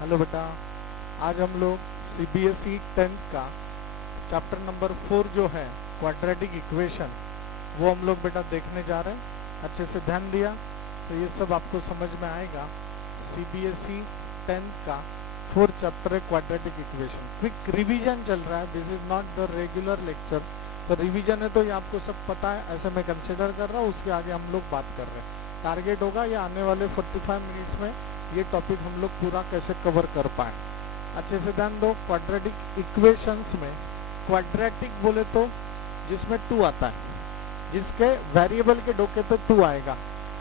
Hello बेटा, आज हम लोग सीबीएसई 10th का चैप्टर नंबर 4 जो है क्वाड्रेटिक इक्वेशन, वो हम लोग बेटा देखने जा रहे हैं। अच्छे से ध्यान दिया तो ये सब आपको समझ में आएगा। सीबीएसई 10th का 4 चैप्टर है क्वाड्रेटिक इक्वेशन। क्विक रिवीजन चल रहा है, this is not the regular lecture. तो रिवीजन है तो ये आपको सब पता है, ऐसे मैं कंसिडर कर रहा हूँ। उसके आगे हम लोग बात कर रहे हैं। टारगेट होगा ये आने वाले 45 मिनट्स में ये टॉपिक हम लोग पूरा कैसे कवर कर पाए। अच्छे से ध्यान दो। क्वाड्रेटिक इक्वेशंस में क्वाड्रेटिक बोले तो जिसमें 2 आता है, जिसके वेरिएबल के डोके पे 2 आएगा।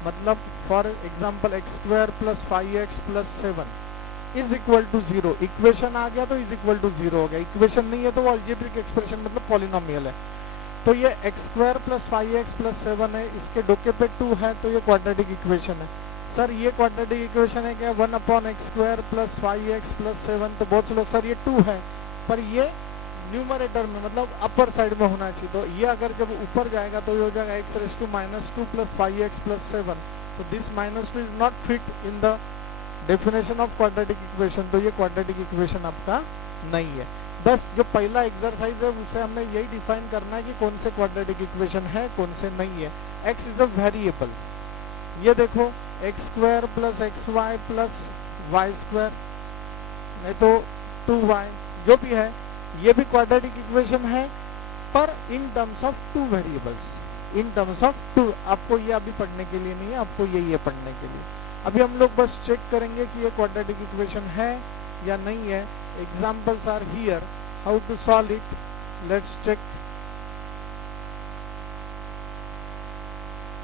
मतलब for example X square plus 5x plus 7 is equal to 0। Equation आ गया तो इज इक्वल टू 0 हो गया। इक्वेशन नहीं है तो वो अलजेब्रिक एक्सप्रेशन मतलब पॉलिनोमियल है। तो ये x square plus 5x plus 7 है, इसके डोके पे 2 है, तो ये क्वाड्रेटिक इक्वेशन है। सर ये क्वाड्रेटिक इक्वेशन है क्या? 1 upon x square plus 5x plus 7। तो बहुत से लोग सर ये 2 है, पर ये न्यूमरेटर में मतलब अपर साइड में होना चाहिए। तो ये अगर जब ऊपर जाएगा तो ये हो जाएगा X raise to minus 2 plus 5x plus 7। तो this minus 2 is not fit in the definition of quadratic equation. तो ये क्वाड्रेटिक इक्वेशन आपका नहीं है। बस जो पहला एक्सरसाइज है उसे हमने यही डिफाइन करना है कि कौन से क्वाड्रेटिक इक्वेशन है, कौन से नहीं है। x is a variable. ये देखो X square plus X Y plus Y square, नहीं तो 2y, जो भी है ये भी क्वाड्रेटिक इक्वेशन है, पर in terms of 2 variables. In terms of 2। आपको ये अभी पढ़ने के लिए नहीं है, आपको यही है पढ़ने के लिए। अभी हम लोग बस चेक करेंगे कि ये क्वाड्रेटिक इक्वेशन है या नहीं है। Examples are here, how to solve it, let's check.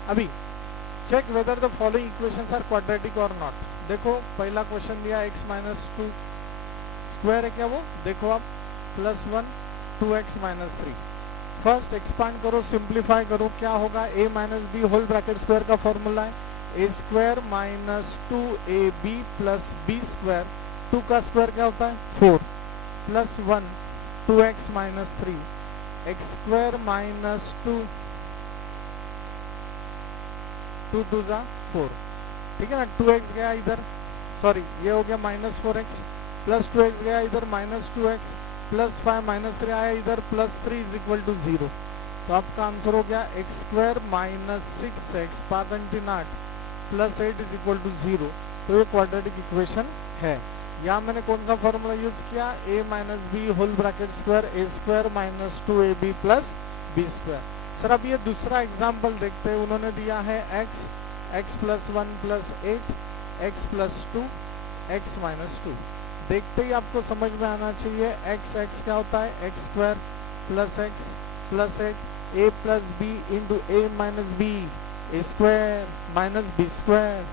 अभी check whether the following equations are quadratic और नॉट। देखो पहला क्वेश्चन दिया x माइनस 2 स्क्वायर है क्या वो, देखो आप plus 1 2x minus 3। First expand करो, सिंप्लीफाई करो, क्या होगा? a minus B whole bracket square का फॉर्मूला है a square minus 2ab plus b square. 2 का स्क्वायर क्या होता है? 4 plus 1 2x minus 3 x square minus 2 2 जा 4, ठीक है ना। 2x गया इधर, सॉरी ये हो गया माइनस 4x प्लस 2x गया इधर माइनस 2x प्लस 5 माइनस 3 आया इधर प्लस 3 इज इक्वल टू 0। तो आपका आंसर हो गया एक्स स्क्वायर माइनस 6x पाथ 8 प्लस 8 इज इक्वल टू 0। तो ये क्वाड्रेटिक इक्वेशन है। यहाँ मैंने कौन सा फॉर्मूला यूज किया? a minus B whole bracket square a square minus 2ab plus b square. Sir अब ये दूसरा एग्जाम्पल देखते हैं। उन्होंने दिया है x plus 1 plus 8 x plus 2 x minus 2। देखते ही आपको समझ में आना चाहिए x क्या होता है? X square plus x plus 8 a plus b into a minus B a square minus b square.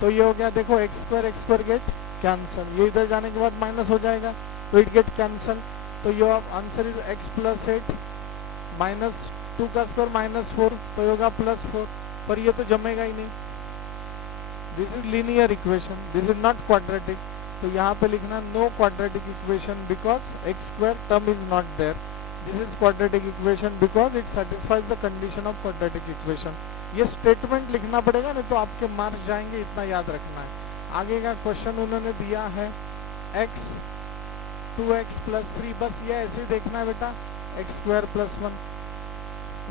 तो ये हो गया, देखो एक्स स्क्वायर गेट कैंसल, ये इधर जाने के बाद माइनस हो जाएगा तो इट गेट कैंसल। तो your answer is x plus 8 minus 2 का स्क्वायर माइनस 4, तो ये होगा प्लस 4। पर ये तो जमेगा ही नहीं। This is linear equation, this is not quadratic. तो यहाँ पे लिखना no quadratic equation because X square term is not there. This is quadratic equation because it satisfies the condition of quadratic equation. ये स्टेटमेंट लिखना पड़ेगा, नहीं तो आपके मार्क्स जाएंगे, इतना याद रखना है। आगे का क्वेश्चन उन्होंने दिया है x 2x प्लस 3, बस ये ऐसे ही देखना है बेटा। एक्स स्क्वायर प्लस 1,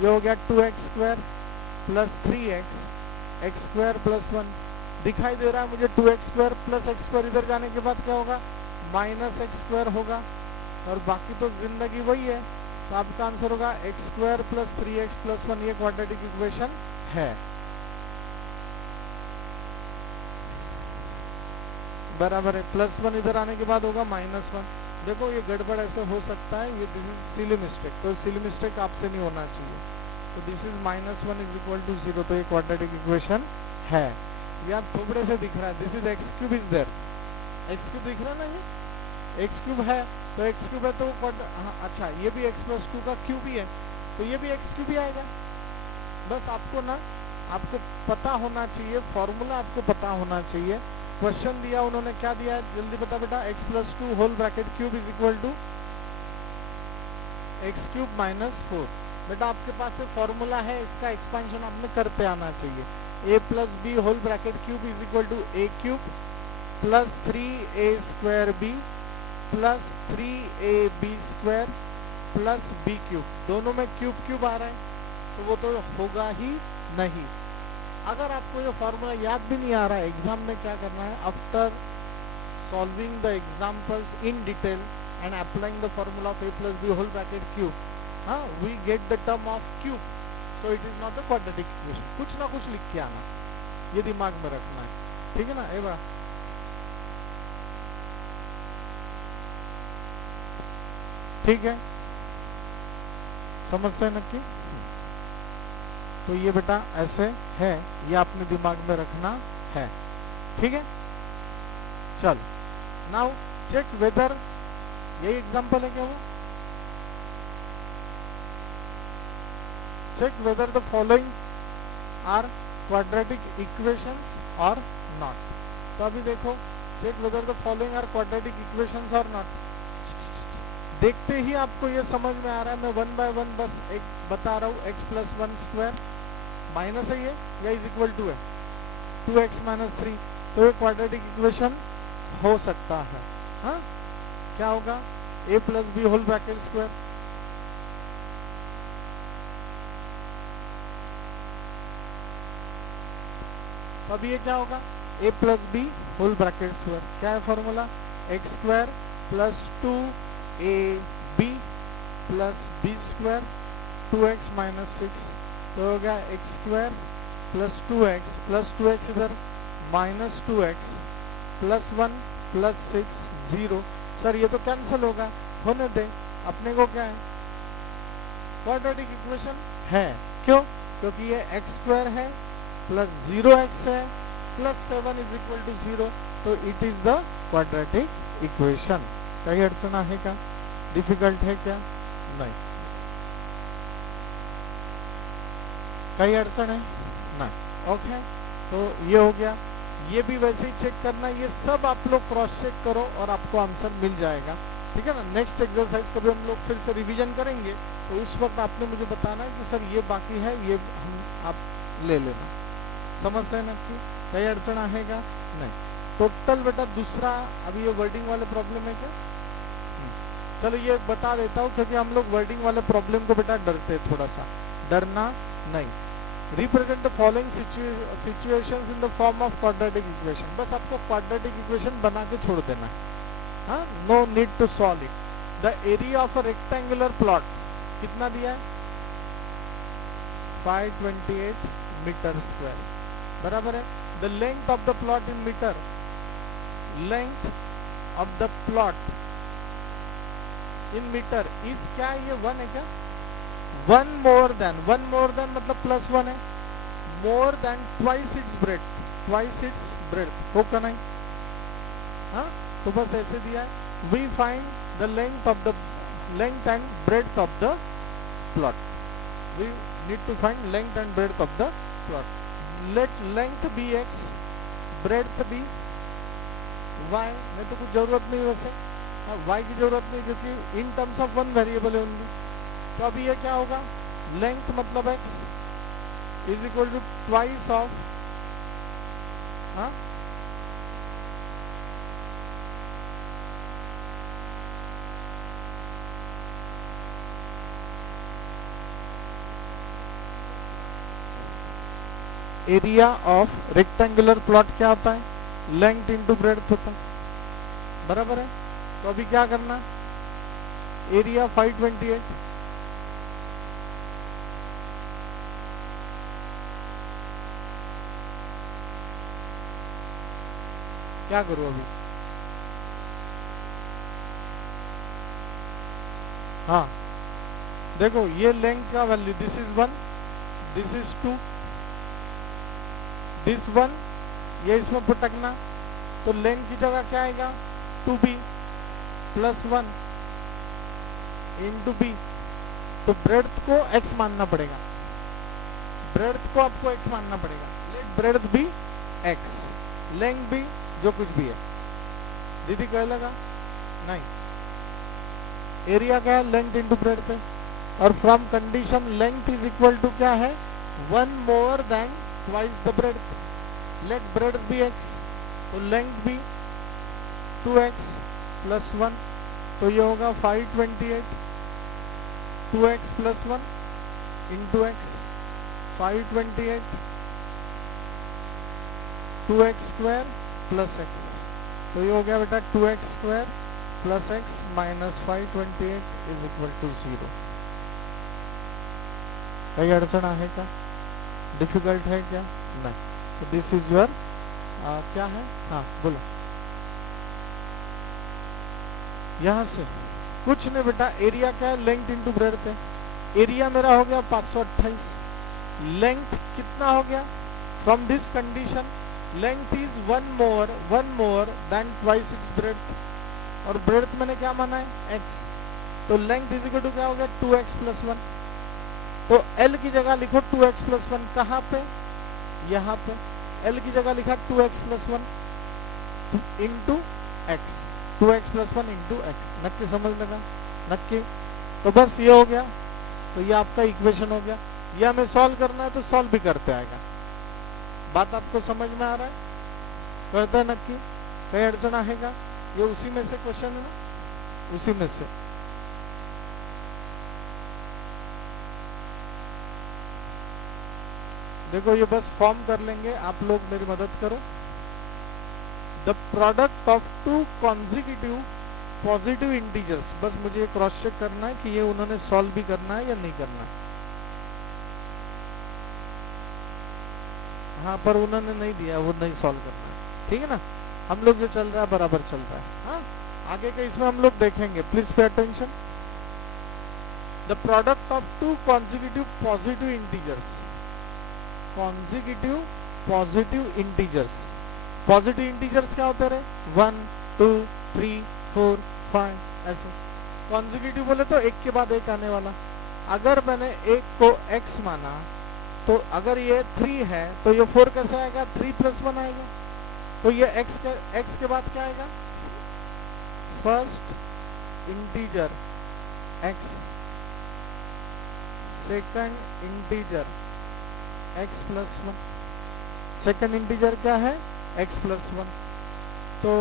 ये हो गया 2x square plus 3x x square plus 1। दिखाई दे रहा है मुझे 2x square plus x square, इधर जाने के बाद क्या होगा? माइनस एक्स स्क्वायर होगा, और बाकी तो जिंदगी वही है। तो आपका आंसर होगा x square plus 3x plus 1। ये क्वाड्रेटिक इक्वेशन है, बराबर है। प्लस 1 इधर आने के बाद होगा माइनस 1। देखो ये गड़बड़ ऐसे हो सकता है, ये दिस इज सिली मिस्टेक। तो सिली मिस्टेक आपसे नहीं होना चाहिए। तो this is minus 1 is equal to 0। तो ये क्वाड्रेटिक इक्वेशन है। यार थोड़े से दिख रहा है, this is X cube is there. X cube दिख रहा है ना, ये एक्स क्यूब है। तो एक्स क्यूब है तो अच्छा ये भी x प्लस 2 का क्यूब ही है, तो ये भी एक्स क्यूब ही आएगा। बस आपको ना आपको पता होना चाहिए, फॉर्मूला आपको पता होना चाहिए। क्वेश्चन दिया उन्होंने, क्या दिया है जल्दी बता बेटा? x plus 2 whole bracket cube is equal to X cube minus 4। बेटा आपके पास से फॉर्मूला है, इसका एक्सपेंशन आपने करते आना चाहिए। a plus B whole bracket cube is equal to a cube plus 3a square B plus 3ab square plus B cube, दोनों में क्यूब क्यूब आ रहा है तो वो तो होगा ही नहीं। अगर आपको ये फॉर्मूला याद भी नहीं आ रहा है, एग्जाम में क्या करना है, after solving the examples in detail and applying the formula of a plus B whole bracket cube, हाँ, we get the term of cube, so it is not the quadratic equation. कुछ ना कुछ लिख के आना, ये दिमाग में रखना है, ठीक है ना। ए बड़ा ठीक है, समझते हैं नक्की। तो ये बेटा ऐसे है, ये आपने दिमाग में रखना है, ठीक है। चल नाउ चेक वेदर, यही एग्जांपल है क्या वो, check whether the following are quadratic equations or not. तो अभी देखो, check whether the following are quadratic equations or not. देखते ही आपको ये समझ में आ रहा है, मैं वन बाय वन बस एक बता रहा हूँ, x प्लस 1 स्क्वायर माइनस है ये या इज इक्वल टू है 2x माइनस 3, तो ये क्वाड्रेटिक इक्वेशन हो सकता है। हाँ, क्या होगा, a plus B whole bracket square, तो अभी ये क्या होगा, a plus B whole bracket square, क्या है formula, X square plus 2ab plus B square 2x minus 6, तो हो गया एक्स स्क्वायर प्लस 2x इधर minus 2x plus 1 plus 6 0। Sir ये तो कैंसिल होगा, होने दे, अपने को क्या है, क्वाड्रेटिक इक्वेशन है। क्यों, क्योंकि ये एक्स स्क्वायर है प्लस 0x है प्लस 7 इज इक्वल टू 0, तो it is the quadratic equation. कई अड़चना है क्या, डिफिकल्ट है क्या, नहीं, कई अड़चन है नहीं, ओके। तो ये हो गया, ये भी वैसे ही चेक करना, ये सब आप लोग क्रॉस चेक करो और आपको आंसर मिल जाएगा, ठीक है ना। नेक्स्ट एक्सरसाइज कभी हम लोग फिर से रिवीजन करेंगे, तो उस वक्त आपने मुझे बताना है कि सर ये बाकी है, ये हम आप ले लेना, समझते हैं ना कि कई अड़चन आएगा नहीं। टोटल बेटा दूसरा, अभी ये वर्डिंग वाले प्रॉब्लम है क्या, चलो ये बता देता हूँ, क्योंकि हम लोग वर्डिंग वाले प्रॉब्लम को बेटा डरते, थोड़ा सा डरना नहीं। Represent the following situations in the form of quadratic equation, बस आपको क्वाड्रेटिक इक्वेशन बना के छोड़ देना है, हाँ, no need to solve it. The area of a rectangular plot कितना दिया है, 528 मीटर स्क्वायर, बराबर है। The length of the plot in metre, length of the plot in metre is क्या, ये 1 है क्या, 1 मोर देन मतलब प्लस 1 है, more than twice its breadth, होगा नहीं, हाँ, तो बस ऐसे दिया है। We find the length and breadth of the plot, we need to find length and breadth of the plot. Let length be x, breadth be y, में तो कुछ जरूरत नहीं वैसे, y की जरूरत नहीं, क्योंकि in terms of one variable है उनकी। तो अभी ये क्या होगा, लेंथ मतलब x is equal to twice of, हाँ, एरिया ऑफ रेक्टेंगुलर प्लॉट क्या होता है, लेंथ इंटू ब्रेड्थ होता है, बराबर है। तो अभी क्या करना, एरिया 528, क्या करूं अभी, हाँ देखो, ये लेंथ का value, this is 1, this is 2, this 1, ये इसमें पटकना, तो लेंथ की जगह क्या आएगा, 2b प्लस 1 इंटू b, तो ब्रेड्थ को x मानना पड़ेगा, ब्रेड्थ को आपको x मानना पड़ेगा। Let breadth be x, length भी जो कुछ भी है, दीदी कह लगा नहीं, एरिया क्या है, लेंथ इंटू ब्रेड्थ है, और from condition length is equal to क्या है, 1 more than twice the breadth, let breadth be x, तो लेंथ भी 2x प्लस 1, तो ये होगा 528, 2x plus 1 into X, 528 2x square plus x, तो ये हो गया बेटा 2x square plus x minus 528 is equal to 0। कई अड़चन है क्या, डिफिकल्ट है क्या? नहीं। तो दिस इज योर क्या है, हाँ बोलो। यहां से कुछ नहीं बेटा, एरिया क्या है, लेंथ इंटू ब्रेड्थ है। एरिया मेरा हो गया 528, लेंथ कितना हो गया, from this condition length is one more than twice its breadth, और ब्रेड्थ मैंने क्या माना है, x, तो लेंथ इज इक्वल टू क्या हो गया 2x प्लस 1, तो L की जगह लिखो 2x प्लस 1, कहाँ पे, यहाँ पे L की जगह लिखा 2x plus 1 into x, 2x plus 1 into x. नक्की समझ लगा, नक्की। तो बस ये हो गया, तो ये आपका इक्वेशन हो गया। ये हमें सॉल्व करना है तो सॉल्व भी करते आएगा। बात आपको समझ में आ रहा है, करते हैं नक्की, कई अड़चन आएगा। ये उसी में से क्वेश्चन है ना, उसी में से। देखो ये बस फॉर्म कर लेंगे, आप लोग मेरी मदद करो। The product of two consecutive positive integers, बस मुझे ये क्रॉस चेक करना है कि ये उन्होंने सॉल्व भी करना है या नहीं करना है। हाँ, पर उन्होंने नहीं दिया, वो नहीं सॉल्व करना है, ठीक है ना। हम लोग जो चल रहा है बराबर चल रहा है। हाँ, आगे के इसमें हम लोग देखेंगे, please pay attention. The product of two consecutive positive integers, consecutive positive integers, positive integers क्या होते रहे, 1 2 3 4 5 ऐसे। कॉन्जिक्यूटिव बोले तो एक के बाद एक आने वाला। अगर मैंने एक को x माना, तो अगर ये 3 है तो ये 4 कैसे आएगा, 3 प्लस 1 आएगा। तो ये x के बाद क्या आएगा, first integer x, second integer x plus 1, second integer क्या है, x प्लस 1। तो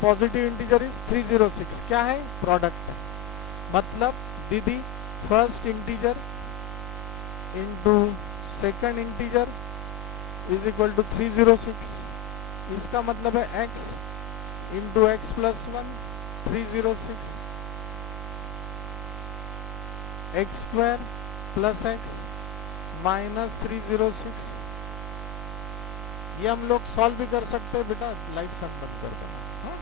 पॉजिटिव इंटीजर इज 306, क्या है, प्रोडक्ट है। मतलब दीदी first integer into second integer is equal to 306, इसका मतलब है x into x plus 1 306, x square plus x minus 306। ये हम लोग सॉल्व भी कर सकते हैं बेटा, लाइट फैन बंद कर देना। हाँ?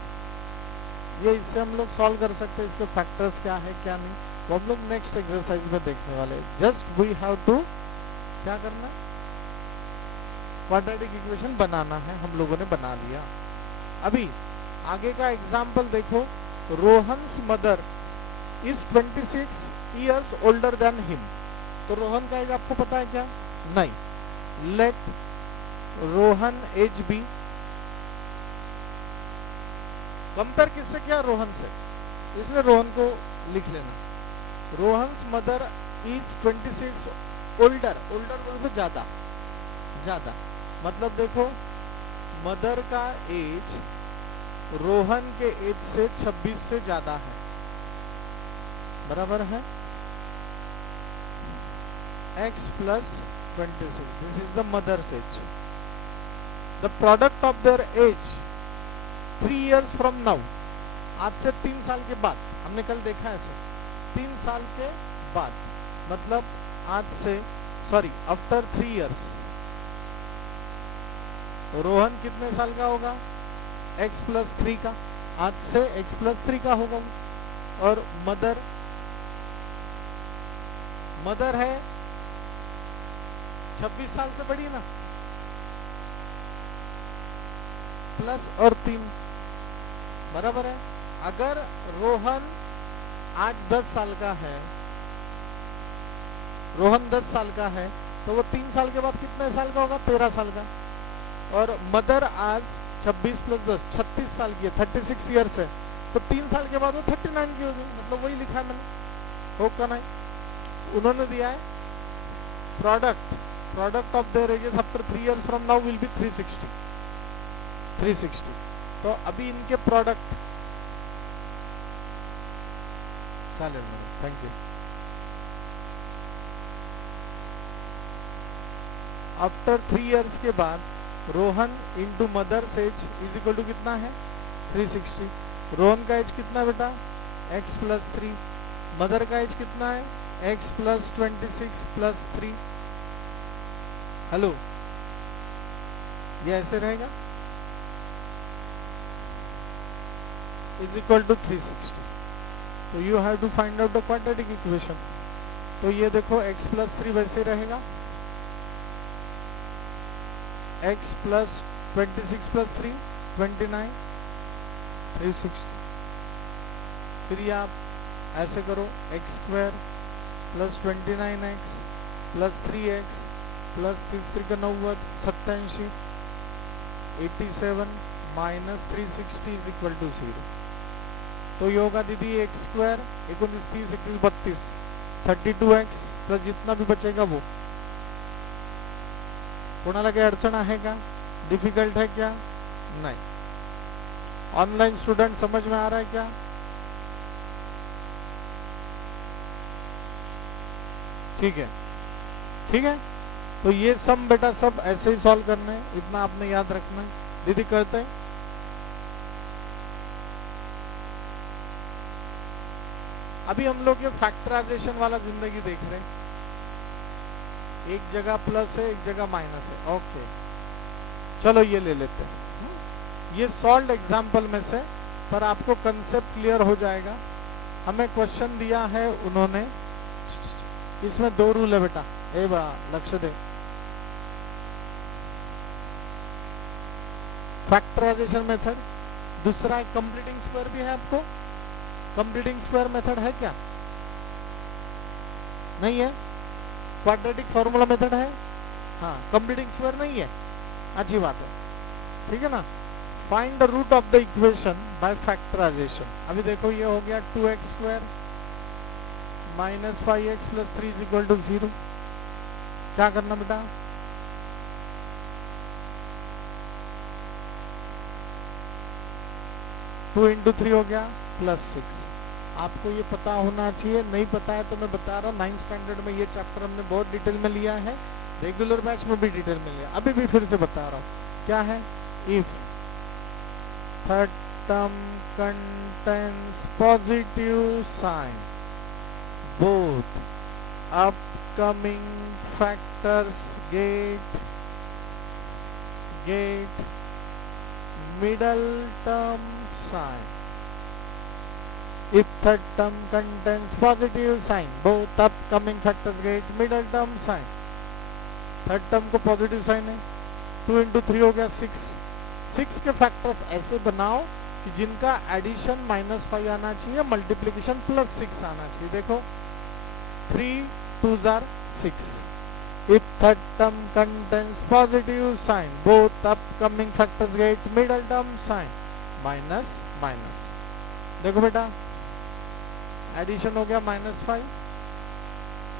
ये इससे हम लोग सॉल्व कर सकते हैं, इसके फैक्टर्स क्या है क्या नहीं, वो हम लोग नेक्स्ट एक्सरसाइज में देखने वाले हैं। जस्ट वी हैव टू क्या करना है, क्वाड्रेटिक इक्वेशन बनाना है, हम लोगों ने बना लिया। अभी आगे का एग्जाम्पल देखो, Rohan's mother is 26 years older than him। तो रोहन का एज आपको पता है क्या, नहीं। Let Rohan age be, compare किससे किया, रोहन से, इसलिए रोहन को लिख लेना। Rohan's mother is 26 older, older बोलते ज्यादा, ज्यादा मतलब देखो मदर का एज रोहन के एज से 26 से ज्यादा है, बराबर है x plus 26, this is the mother's age। the product of their age 3 years from now, आज से 3 साल के बाद, हमने कल देखा ऐसे 3 साल के बाद, मतलब आज से सॉरी आफ्टर 3 years, रोहन कितने साल का होगा, x प्लस 3 का, आज से x प्लस 3 का होगा। और मदर, मदर है 26 साल से बड़ी ना, प्लस और 3, बराबर है। अगर रोहन आज 10 साल का है, रोहन 10 साल का है, तो वो 3 साल के बाद कितने साल का होगा, 13 साल का। और मदर आज 26 प्लस 10 36 साल की है, 36 ईयर्स है, तो 3 साल के बाद वो 39 की होगी। मतलब वही लिखा है मैंने, होगा नहीं। उन्होंने दिया है product of their edges after 3 years from now will be 360। तो अभी इनके प्रोडक्ट चालेल मॅडम, थँक्यू. आफ्टर 3 इयर्स के बाद Rohan into mother's age is equal to कितना है 360. रोहन का एज कितना बेटा x प्लस 3. मदर का एज कितना है x प्लस 26 प्लस 3. हेलो, ये ऐसे रहेगा इज इक्वल टू 360. तो you have to find out the quadratic equation. तो ये देखो x प्लस 3 वैसे रहेगा x प्लस 26 प्लस 3 29 360. फिर ये आप ऐसे करो x square plus 29x plus 3x plus 3 का 90 87 87 माइनस 360 इज इक्वल टू 0. तो ये होगा दीदी x स्क्वायर 19 30 21 32 32x प्लस जितना भी बचेगा वो. कोणाला काही अडचण आहे का, डिफिकल्ट है क्या, नहीं. ऑनलाइन स्टूडेंट समझ में आ रहा है क्या? ठीक है, ठीक है. तो ये सम बेटा सब ऐसे ही सॉल्व करना है, इतना आपने याद रखना है. दीदी करते हैं. अभी हम लोग ये फैक्टराइजेशन वाला जिंदगी देख रहे हैं. एक जगह प्लस है, एक जगह माइनस है. ओके, चलो ये ले लेते हैं. ये सॉल्व एग्जाम्पल में से, पर आपको कंसेप्ट क्लियर हो जाएगा. हमें क्वेश्चन दिया है उन्होंने, इसमें 2 रूल है बेटा. ए बा लक्ष्य दे. फैक्टराइजेशन मेथड, दूसरा कंप्लीटिंग स्क्वायर भी है. आपको कंप्लीटिंग स्क्वायर मेथड है क्या, नहीं है. क्वाड्रेटिक फॉर्मूला मेथड है, हाँ. कंप्लीटिंग स्क्वायर नहीं है, अच्छी बात है, ठीक है ना. Find the root of the equation by factorisation. अभी देखो ये हो गया 2x square minus 5x plus 3 is equal to 0. क्या करना बेटा, टू इंटू 3 हो गया प्लस 6. आपको ये पता होना चाहिए, नहीं पता है तो मैं बता रहा हूँ. 9th स्टैंडर्ड में ये चैप्टर हमने बहुत डिटेल में लिया है, रेगुलर बैच में भी डिटेल में लिया. अभी भी फिर से बता रहा हूँ. क्या है, if third term contains positive sign both upcoming factors get middle term sign. If third term contains positive sign, both upcoming factors get middle term sign. Third term को पॉजिटिव साइन है, 2 इंटू 3 हो गया 6. 6 के factors ऐसे बनाओ कि जिनका addition -5 आना चाहिए, मल्टीप्लीकेशन +6 आना चाहिए. देखो 3 2s are 6. If third term contains positive sign, both upcoming factors get middle term sign minus minus. देखो बेटा एडिशन हो गया -5,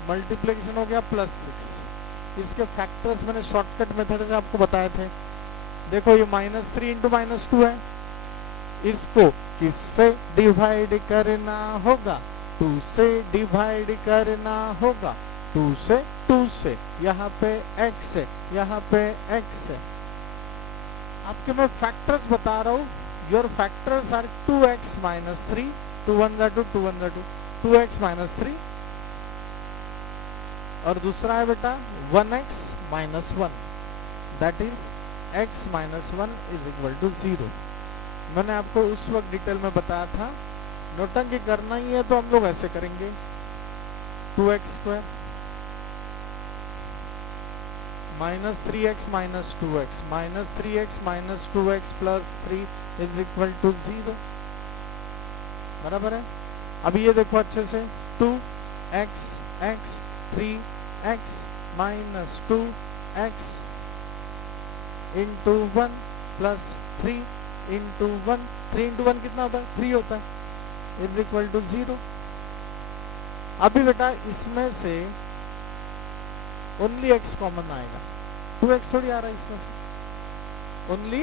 मल्टीप्लिकेशन हो गया +6. इसके फैक्टर्स मैंने शॉर्टकट मेथड से आपको बताए थे. देखो ये -3 इंटू -2 है, इसको किससे डिवाइड करना होगा, 2 से डिवाइड करना होगा. 2 से यहाँ पे x है, यहाँ पे x है. आपके मैं फैक्टर्स बता रहा हूँ. Your factors are 2x minus 3, 2 1s are 2, 2 1s are 2, 2x minus 3. और दूसरा है बेटा 1x minus 1, that is x minus 1 is equal to 0. मैंने आपको उस वक्त डिटेल में बताया था. नोटंकी करना ही है तो हम लोग ऐसे करेंगे. 2x square minus 3x minus 2x minus 3x minus 2x plus 3 is equal to 0. बराबर है. अभी ये देखो अच्छे से 2x x 3x minus 2x into 1 plus 3 into 1. 3 into 1 कितना होता है, 3 होता है, इज इक्वल टू 0. अभी बेटा इसमें से ओनली x कॉमन आएगा, 2x थोड़ी आ रहा है इसमें से, ओनली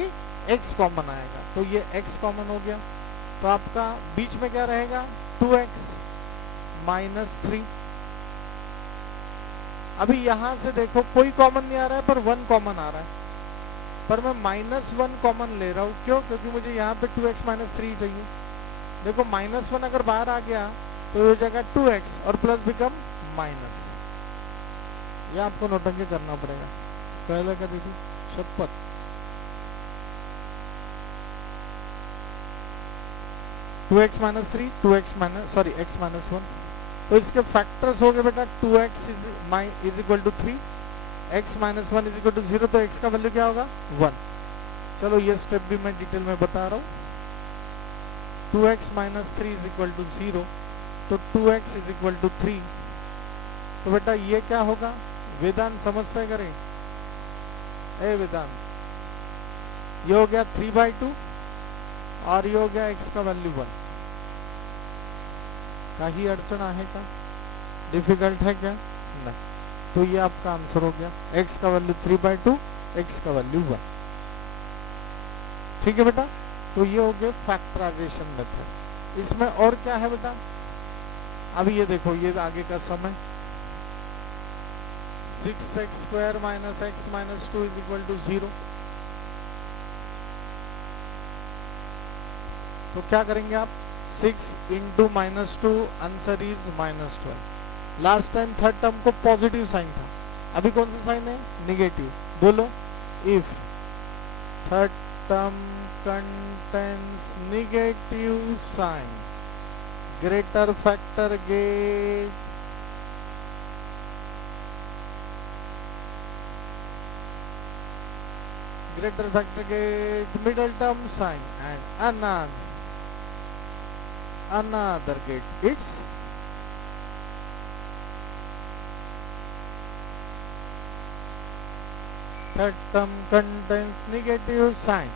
x कॉमन आएगा. तो ये x कॉमन हो गया, तो आपका बीच में क्या रहेगा 2x -3। अभी यहां से देखो कोई कॉमन नहीं आ रहा है पर 1 कॉमन आ रहा है, पर मैं -1 कॉमन ले रहा हूं। क्यों? क्योंकि मुझे यहाँ पे 2x - 3 चाहिए। देखो -1 अगर बाहर आ गया तो हो जाएगा 2x और प्लस बिकम माइनस। ये आपको नोटंकी करना पड़ेगा। पहले का देखो शपथ, x - 3 x -1, तो इसके फैक्टर्स हो गए बेटा 2x is equal to 3, x - 1 is equal to 0, तो x का वैल्यू क्या होगा 1। चलो ये स्टेप भी मैं डिटेल में बता रहा हूँ। 2x - 3 इज इक्वल टू 0, तो 2x इज इक्वल टू 3। तो बेटा ये क्या होगा? वेदांत समझते करें, ए वेदांत, ये हो गया 3/2 और ये हो गया x का वैल्यू 1। काही अड़चन आहे का? डिफिकल्ट है क्या? नहीं। तो ये आपका आंसर हो गया, x का वैल्यू 3/2, x का वैल्यू 1। ठीक है बेटा, तो ये हो गया फैक्टराइजेशन मेथड। इसमें और क्या है बेटा? अभी ये देखो, ये आगे का समय 6x² - x - 2 is equal to 0। तो क्या करेंगे आप? 6 × -2, answer is -12। Last time third term को पॉजिटिव साइन था, अभी कौन सा साइन है? नेगेटिव। बोलो, if third term contains negative sign, greater factor get middle term sign and another gate, it's third term contains negative sign,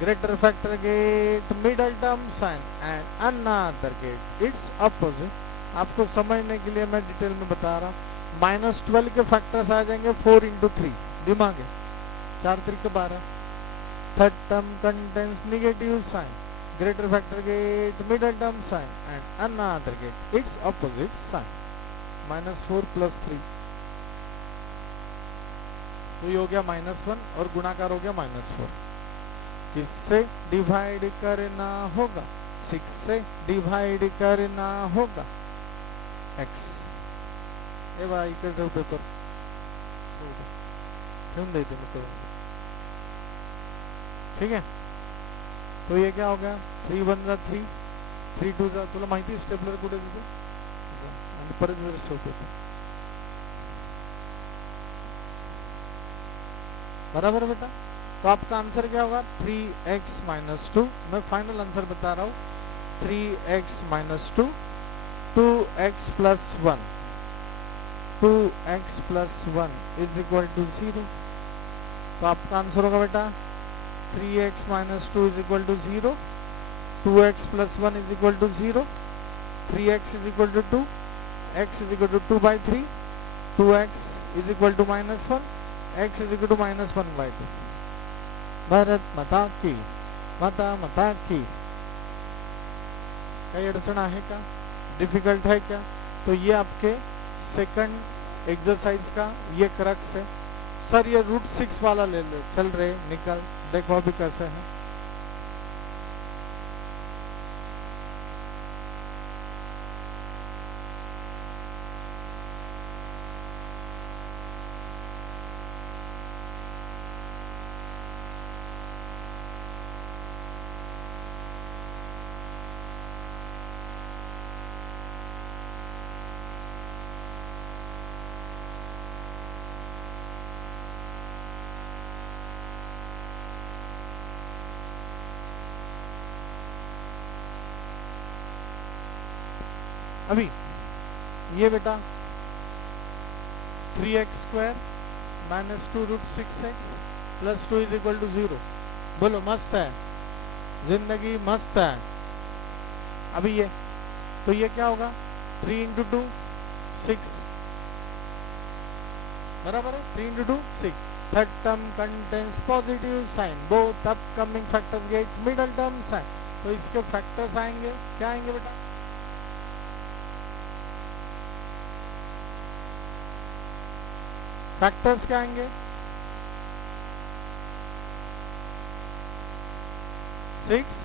greater factor gate, middle term sign and another gate, its opposite। आपको समझने के लिए मैं detail में बता रहा हूँ। -12 के फैक्टर्स आ जाएंगे 4 × 3, दिमाग है 4 × 3 = 12। Third term contains negative sign, greater factor get, middle term sign and another get, its opposite sign. -4 + 3, तो ये हो गया -1 और गुणाकार हो गया -4। किससे डिवाइड करना होगा? 6 से डिवाइड करना होगा x। ए भाई कर दो पेपर, क्यों दे दे मतलब, ठीक है। तो ये क्या हो गया? 3 × 1 = 3, 3 × 2 = तुला माहिती स्टेपलर कुठे देतो आणि परत जर सोपं, बराबर बेटा। तो आपका आंसर क्या होगा? 3x - 2। मैं फाइनल आंसर बता रहा हूँ, 3x - 2, 2x + 1, 2x + 1 is equal to 0। तो आपका आंसर होगा बेटा 3x - 2 is equal to 0, 2x + 1 is equal to 0, 3x is equal to 2, x is equal to 2/3, 2x is equal to -1, x is equal to -1/2। Bharat Mata की, माता की। काही अडचण आहे का? डिफिकल्ट है क्या? तो ये आपके सेकंड एक्सरसाइज का ये क्रक्स है। सर ये √6 वाला ले लो, चल रहे निकल, देखो अभी कैसे है। अभी ये बेटा 3x² - 2√6x + 2 = 0। बोलो मस्त है, जिंदगी मस्त है। अभी ये, तो ये क्या होगा? 3 × 2 = 6, बराबर है। 3 × 2 = 6। Third term contains positive sign, both upcoming factors get middle term sign. तो इसके फैक्टर्स आएंगे, क्या आएंगे बेटा? फैक्टर्स क्या आएंगे, 6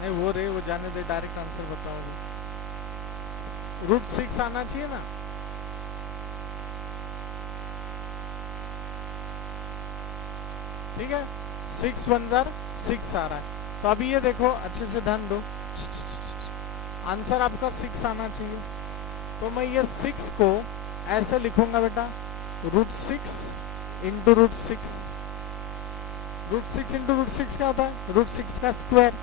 नहीं वो रे, वो जाने दे, डायरेक्ट आंसर बताओगे। √6 आना चाहिए ना, ठीक है, 6 1 6 आ रहा है। तो अभी ये देखो अच्छे से ध्यान दो, आंसर आपका 6 आना चाहिए। तो मैं ये 6 को ऐसे लिखूंगा बेटा, √6 इंटू √6। √6 इंटू √6 क्या होता है, √6 का square,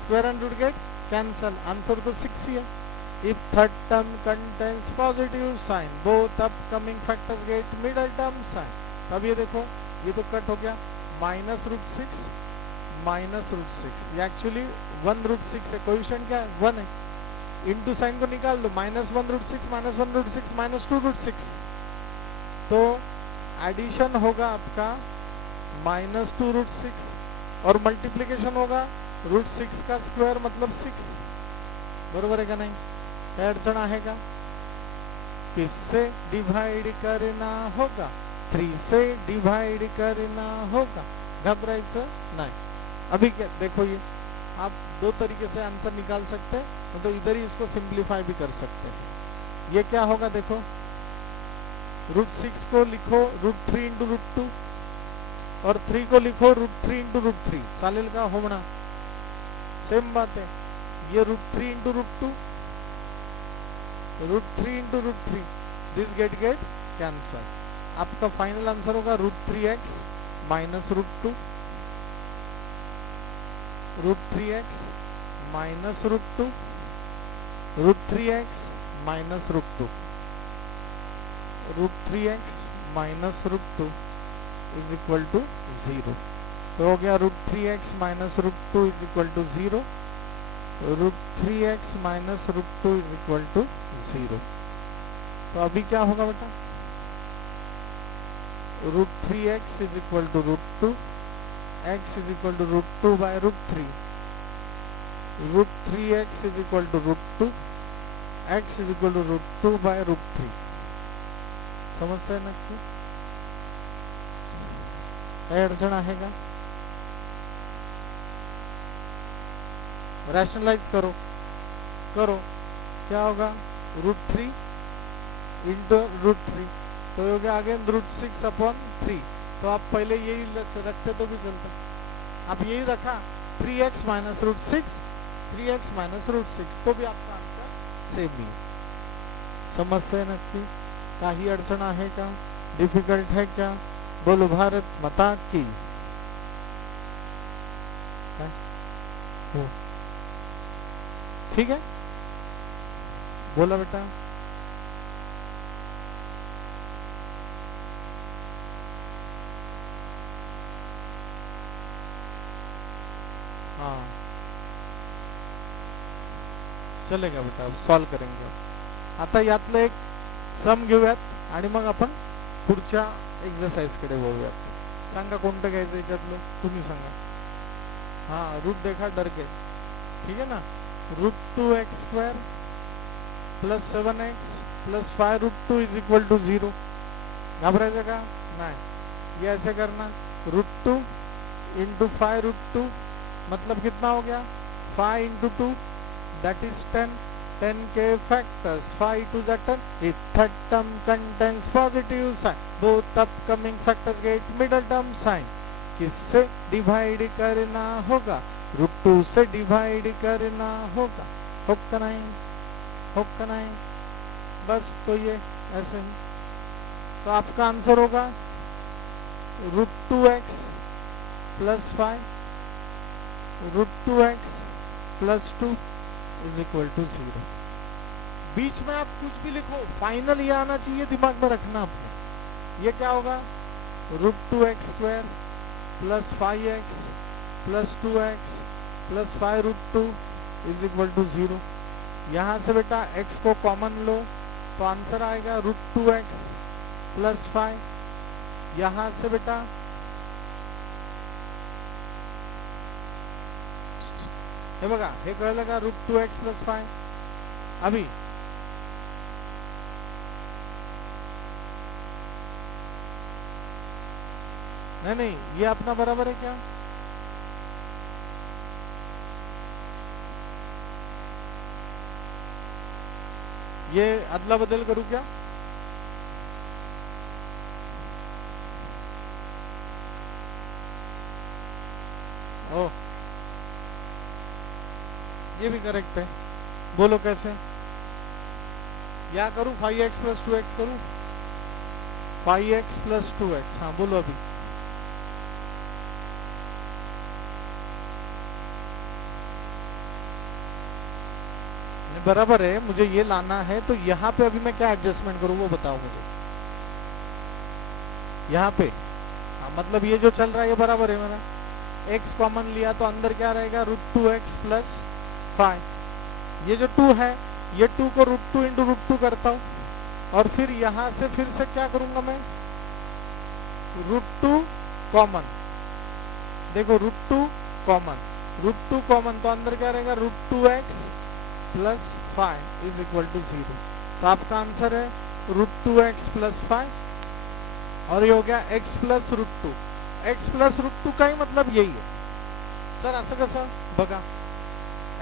square and root get cancel, answer तो 6 ही है। If third term contains positive sign both upcoming factors get middle term sign. अब ये देखो, ये तो कट हो गया, -√6 -√6, ये एक्चुअली 1√6 है, कोएफिशिएंट क्या है 1 है, इंटू साइन को निकाल लो, -1√6 -1√6 -2√6, तो एडिशन होगा आपका -2√6 और मल्टीप्लिकेशन होगा √6 का स्क्वायर मतलब 6, बरोबर है क्या नहीं, क्या अड़चन आएगा, किससे डिवाइड करना होगा, 3 से डिवाइड करना होगा, घबराइए नहीं। अभी क्या देखो, ये आप दो तरीके से आंसर निकाल सकते हैं, तो इधर ही इसको सिंप्लीफाई भी कर सकते हैं। ये क्या होगा देखो, √6 को लिखो √3 इंटू √2 और 3 को लिखो √3 इंटू √3, चालेल का होना, सेम बात है। ये √3 into √2, √3 into √3, this get cancel, आपका फाइनल आंसर होगा √3x minus √2, √3x minus √2, √3x minus √2, √3x minus √2 is equal to 0। तो हो गया √3x minus √2 is equal to 0, √3x minus √2 is equal to 0। तो अभी क्या होगा बेटा, √3x is equal to √2, x is equal to √2 by √3, √3x is equal to √2, x is equal to √2 by √3। समझते हैं ना, क्या अड़चन आएगा, रैशनलाइज करो करो, क्या होगा √3 इंटू √3, तो हो गया अगेन √6/3। तो आप पहले यही रखते तो भी चलता, आप यही रखा 3x माइनस √6, 3x माइनस √6, तो भी आपका आंसर सेम ही। समझते नक्की, काही अडचण आहे का, डिफिकल्ट है क्या, बोलो भारत माता की। ठीक है, बोला बेटा, हाँ चलेगा बेटा, सॉल्व करेंगे। आता यातलं एक सम घेऊयात आणि मग आपण पुढच्या एक्सरसाइज कडे वळूयात। सांगा कोणतं घ्यायचं याच्यातलं, तुम्ही सांगा। हाँ रूट देखा डर के, ठीक है ना, √2x² plus 7x plus 5√2 is equal to 0। घबरायचं का नहीं, ये ऐसे करना, √2 इंटू 5√2 मतलब कितना हो गया 5 इंटू 2 दैट इज 10, 10 के factors 5 to the 10, if third term contains positive sign both upcoming factors get middle term sign। किससे डिवाइड करना होगा, √2 से डिवाइड करना होगा, होगा नहीं, होगा नहीं, बस तो ये ऐसे ही। तो आपका आंसर होगा √2x plus 5, √2x plus 2 is equal to 0। बीच में आप कुछ भी लिखो, फाइनल ये आना चाहिए, दिमाग में रखना आपने। ये क्या होगा, √2x² plus 5x plus 2x plus 5√2 is equal to 0। यहाँ से बेटा x को कॉमन लो तो आंसर आएगा √2x प्लस 5। यहाँ से बेटा हे बघा, हे कळलं का, √2x प्लस 5। अभी नहीं नहीं, ये अपना बराबर है क्या? ये अदला बदल करूं क्या? ओ, ये भी करेक्ट है। बोलो कैसे? या करूं 5x प्लस 2x करूं? 5x प्लस 2x, हाँ बोलो अभी। बराबर है, मुझे ये लाना है, तो यहाँ पे अभी मैं क्या एडजस्टमेंट करूँ वो बताओ मुझे। यहाँ पे हाँ, मतलब ये जो चल रहा है ये बराबर है मेरा। x कॉमन लिया तो अंदर क्या रहेगा? √2x plus 5। ये जो 2 है, ये 2 को √2 इंटू √2 करता हूँ, और फिर यहाँ से फिर से क्या करूंगा मैं? √2 कॉमन, देखो √2 कॉमन, √2 कॉमन, तो अंदर क्या रहेगा? √2x plus 5 is equal to 0। तो आपका आंसर है √2x प्लस 5, और ये हो गया x प्लस √2। x प्लस √2 का ही मतलब यही है सर, असं कसं बघा,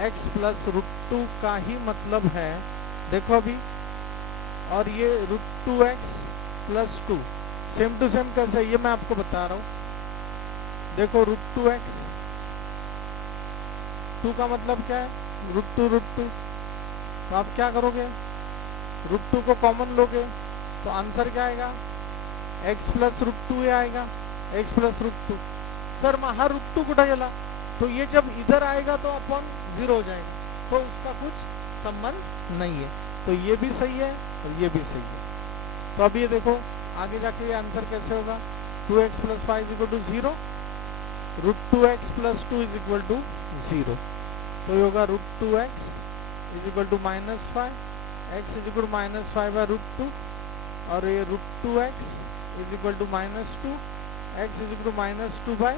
x प्लस √2 का ही मतलब है, देखो अभी, और ये √2x plus 2 same to same कैसे, ये मैं आपको बता रहा हूं। देखो √2x, 2 का मतलब क्या है? √2 तो आप क्या करोगे? √2 को कॉमन लोगे तो आंसर क्या आएगा? x प्लस √2 ये आएगा, x प्लस √2। सर मग हा √2 कुठे गेला? तो ये जब इधर आएगा तो अपॉन 0 हो जाएगा, तो उसका कुछ संबंध नहीं है। तो ये भी सही है और ये भी सही है। तो अब ये देखो आगे जाके ये आंसर कैसे होगा? 2x plus 5 is equal to 0, √2x plus 2 is equal to 0। तो ये होगा √2x is equal to -5, x is equal to -5 by √2, और ये √2x is equal to -2, x is equal to -2 by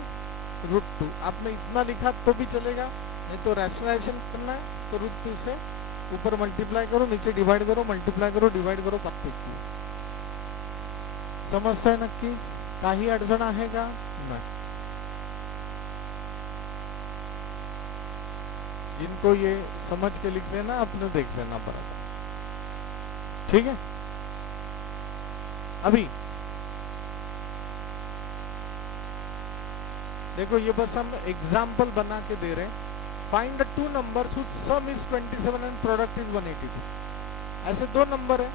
√2। आपने इतना लिखा तो भी चलेगा, नहीं तो रैशनलाइजेशन करना है तो √2 से ऊपर मल्टीप्लाई करो, नीचे डिवाइड करो, मल्टीप्लाई करो, डिवाइड करो, प्रत्येक समजतंय नक्की? काही अडचण आहे का? नाही। जिनको ये समझ के लिख लेना, अपने देख लेना बराबर, ठीक है? अभी देखो ये बस हम एग्जाम्पल बना के दे रहे हैं। Find the 2 numbers which some is 27 and product is 182। ऐसे 2 नंबर है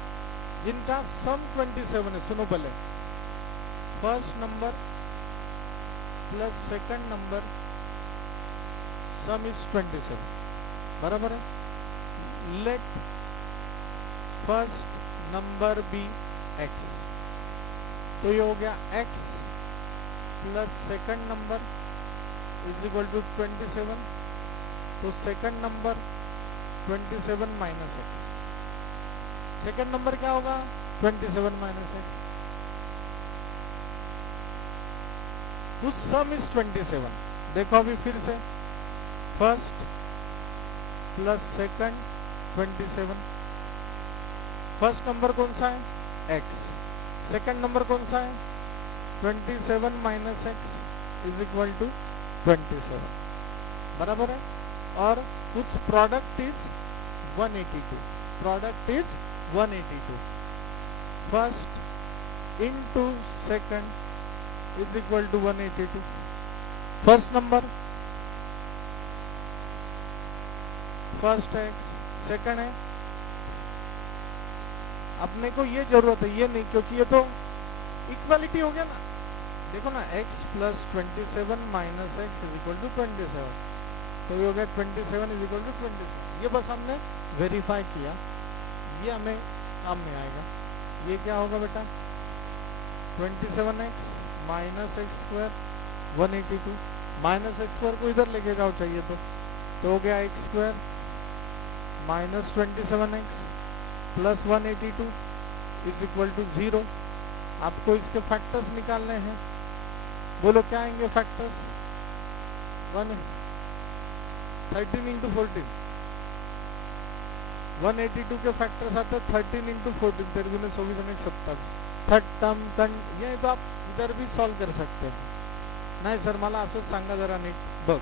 जिनका सम 27 है। सुनो पहले, first number plus second number sum is 27, बराबर है। Let first number be x, तो ये हो गया x plus second number is equal to 27, तो second number 27 minus x, second number क्या होगा? 27 माइनस x, तो सम इज 27। देखो अभी फिर से, first plus second 27, first number कौन सा है? x, सेकंड नंबर कौन सा है? 27 minus x is equal to 27, बराबर है। और उस product is 182, product is 182, first into second is equal to 182। First number first x, second है। अपने को ये जरूरत है, ये नहीं, क्योंकि ये तो इक्वालिटी हो गया ना। देखो ना, x plus 27 minus x is equal to 27, तो ये हो गया 27 इज इक्वल टू 27। ये बस हमने वेरीफाई किया, ये हमें काम में आएगा। ये क्या होगा बेटा? 27x minus x square 182, minus x square को इधर लेके जाओ चाहिए तो हो गया x square minus 27x plus 182 is equal to 0। आपको इसके फैक्टर्स निकालने हैं, बोलो क्या आएंगे फैक्टर्स? 13 इंटू 14, 182 के फैक्टर्स आते हैं 13 इंटू 14, 13 गुने 24 और 27। थर्ड टर्म ये तो आप इधर भी सॉल्व कर सकते हैं। नाही सर मला असंच सांगा जरा नीट बघ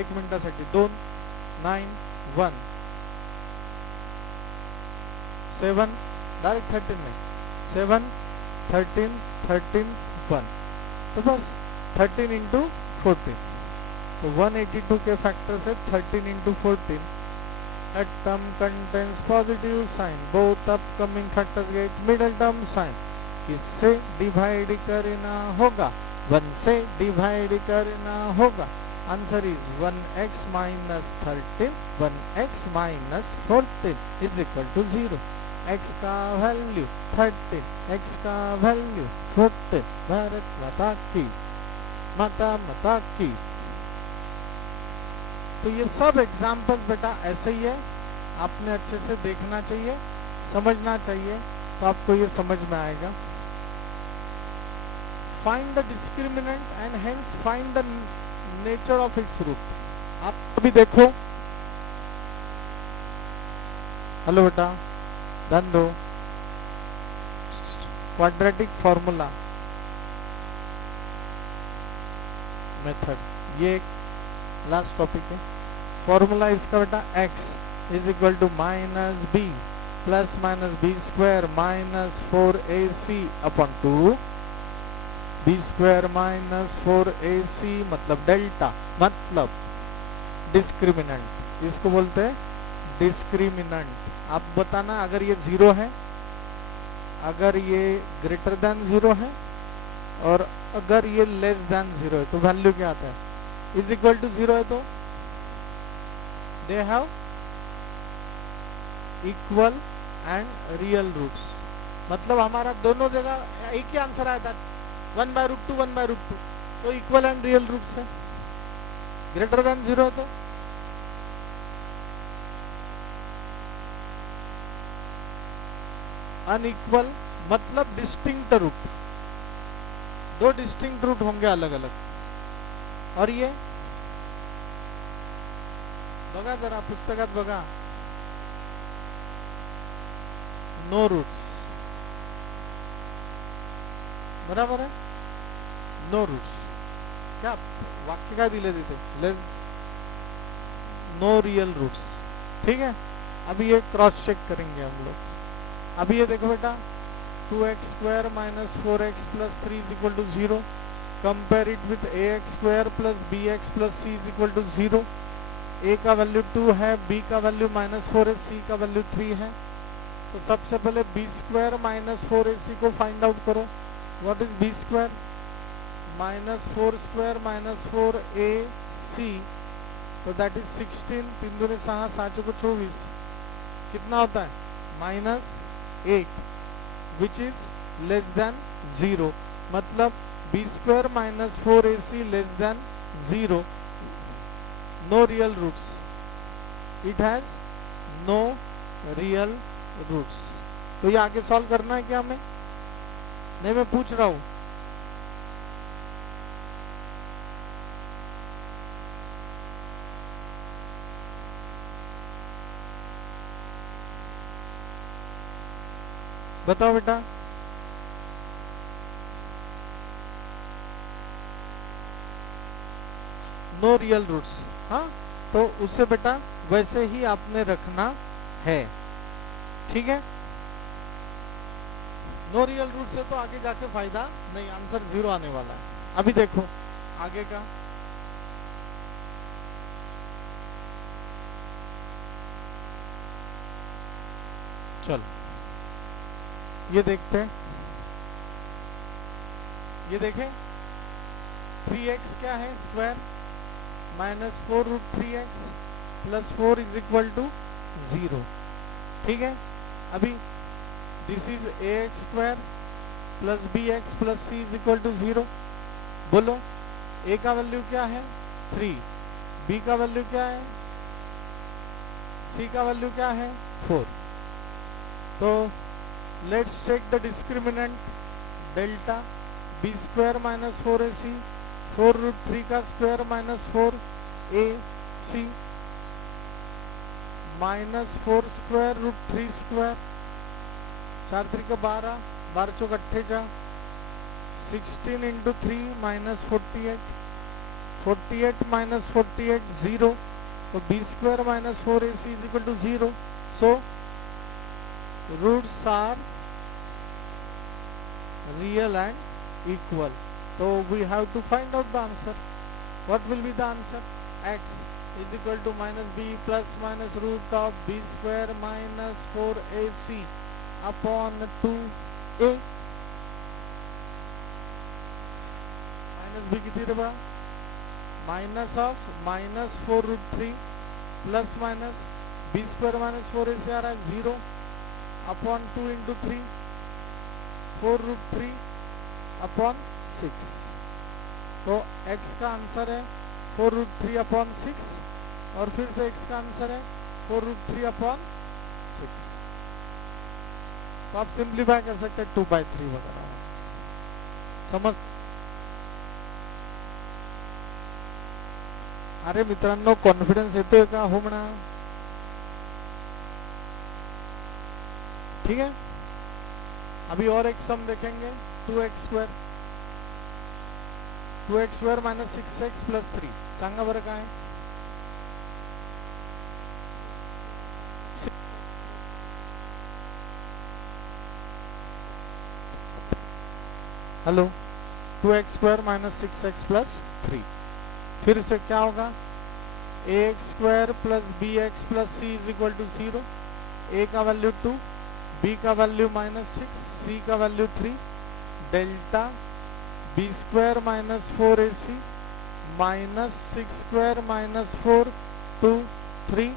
1 मिनिटासाठी 2 9 1 7 डायरेक्ट 13 नहीं 7 13 13 1 तो बस 13 इंटू 14 तो 182 के फैक्टर से 13 into 14 that term contains positive sign both upcoming factors get middle term sign किससे डिवाइड करना होगा 1 से डिवाइड करना होगा answer is 1x minus 13 1x minus 14 is equal to 0 x का वैल्यू 13 x का वैल्यू 14 भारत माता की माता की। तो ये सब एग्जाम्पल्स बेटा ऐसे ही है, आपने अच्छे से देखना चाहिए, समझना चाहिए, तो आपको ये समझ में आएगा। Find the discriminant and hence find the nature of its root. आप अभी देखो, हेलो बेटा, ध्यान दो, क्वाड्रेटिक फॉर्मूला मेथड, ये लास्ट टॉपिक है। फॉर्मूला इसका बेटा x is equal to minus b plus minus b square minus 4ac upon 2 b square minus 4ac मतलब डेल्टा, मतलब डिस्क्रिमिनेंट, इसको बोलते हैं डिस्क्रिमिनेंट। आप बताना अगर ये 0 है, अगर ये ग्रेटर देन 0 है और अगर ये लेस देन 0 है तो वैल्यू क्या आता है, इज इक्वल टू 0 है तो they have equal and real roots, मतलब हमारा दोनों जगह एक ही आंसर आया था 1/√2 1/√2, तो इक्वल एंड रियल रूट्स है। ग्रेटर देन 0 है तो अनइक्वल, मतलब डिस्टिंक्ट रूट, दो डिस्टिंक्ट रूट होंगे अलग अलग। और ये बघा जरा पुस्तकात बघा, नो रूट्स, बराबर है, नो रूट्स। क्या वाक्य काय दिले तिथे, नो रियल रूट्स, ठीक है। अभी ये क्रॉस चेक करेंगे हम लोग। अभी ये देखो बेटा, 2x square minus 4x plus 3 is equal to 0, compare it with ax square plus bx plus c is equal to 0। a का वैल्यू 2 है, b का वैल्यू माइनस 4 है, c का वैल्यू 3 है। तो सबसे पहले b स्क्वायर माइनस 4ac को फाइंड आउट करो। What is b square, minus 4 square minus 4ac, तो दैट इज 16, 3 दूनी 6, 7 को 24, कितना होता है minus 8, which is less than 0, मतलब b square minus 4ac less than 0, no real roots, it has no real roots. तो ये आगे सॉल्व करना है क्या हमें, नहीं मैं पूछ रहा हूं। बताओ बेटा, नो रियल रूट्स, हाँ, तो उसे बेटा वैसे ही आपने रखना है, ठीक है। नो रियल रूट से तो आगे जाके फायदा नहीं, आंसर 0 आने वाला है। अभी देखो आगे का, चलो ये देखते हैं, ये देखें 3x क्या है square minus 4√3x plus 4 is equal to 0, ठीक है। अभी this is ax square plus bx plus c is equal to 0। बोलो a का वैल्यू क्या है 3, b का वैल्यू क्या है, c का वैल्यू क्या है 4। तो let's check the discriminant delta, b square minus 4ac, 4√3 का square minus 4ac minus 4 square √3 square, 4 3 का 12, 12 चौक 48, 16 into 3 minus 48. 48 minus 48 0. So b square minus 4ac is equal to 0. So roots are real and equal. So we have to find out the answer. What will be the answer? X is equal to minus b plus minus root of b square minus 4ac upon 2a. Minus b कितनी रे बा? Minus of minus 4 root 3 plus minus b square minus 4ac आ रहा है 0 upon 2 into 3 4 root 3 upon 6. तो x का answer है 4 root 3 upon 6 और फिर से x का आंसर है 4 रूट 3 अपॉन 6. तो आप सिंप्लीफाई कर सकते हैं 2/3 वगैरह. समझ? अरे मित्रांनो कॉन्फिडन्स येतोय का हो म्हणा. ठीक है. अभी और एक सम देखेंगे 2x square. 2x square minus 6x plus 3 सांगा बरं काय. Hello 2x square minus 6x plus 3. फिर से क्या होगा? ax square plus bx plus c is equal to 0. a का वैल्यू 2, b का वैल्यू माइनस 6, c का value 3. Delta b square minus 4ac minus 6 square minus 4 2 3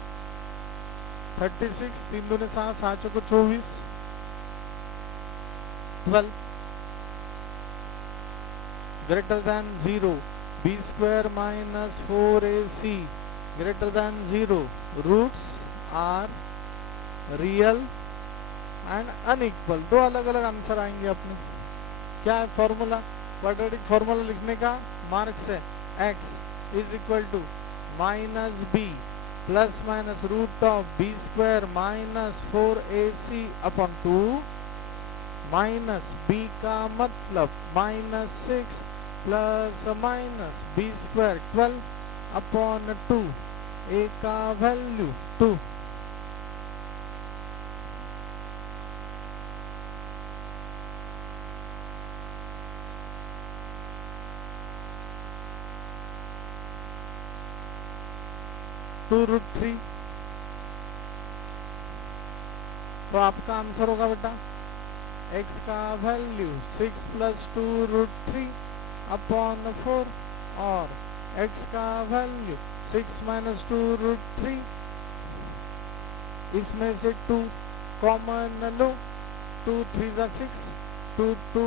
36 3 दूने 7 7 चौको 24 12 greater than 0. b square minus 4ac greater than 0. Roots are real and unequal. दो अलग अलग answer आएंगे अपने. क्या है फॉर्मूला? क्वाड्रेटिक फॉर्मूला लिखने का मार्क्स है x is equal to minus b plus minus root of b square minus 4ac upon 2 minus b का मतलब minus 6 plus minus b square 12 upon 2 a का वैल्यू 2. Two root 3. तो आपका answer होगा बेटा x का वैल्यू 6 प्लस 2 रूट 3 अपॉन 4 और x का वैल्यू 6 माइनस 2 रूट 3. इसमें से 2 कॉमन लो. 2 3 जा 6 2 2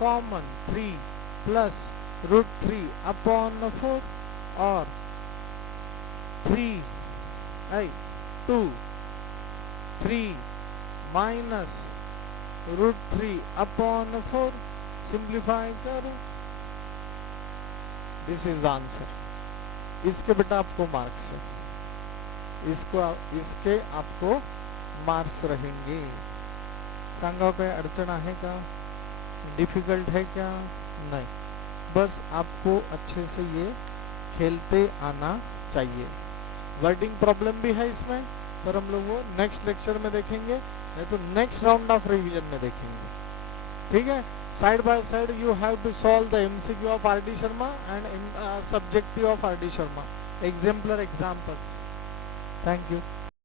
कॉमन 3 प्लस रूट 3 अपॉन 4 और 2 3 माइनस रूट 3 अपॉन 4. सिंप्लीफाई करो. This is the answer. इसके बेटा आपको मार्क्स है. इसके आपको मार्क्स रहेंगे. सांगा काही अडचण आहे का? डिफिकल्ट है क्या? नहीं. बस आपको अच्छे से ये खेलते आना चाहिए. वर्डिंग प्रॉब्लम भी है इसमें पर हम लोग वो नेक्स्ट लेक्चर में देखेंगे नहीं तो नेक्स्ट राउंड ऑफ रिवीजन में देखेंगे. ठीक है. Side by side you have to solve the MCQ of R.D. Sharma and subjective of R.D. Sharma. Exemplar examples. Thank you.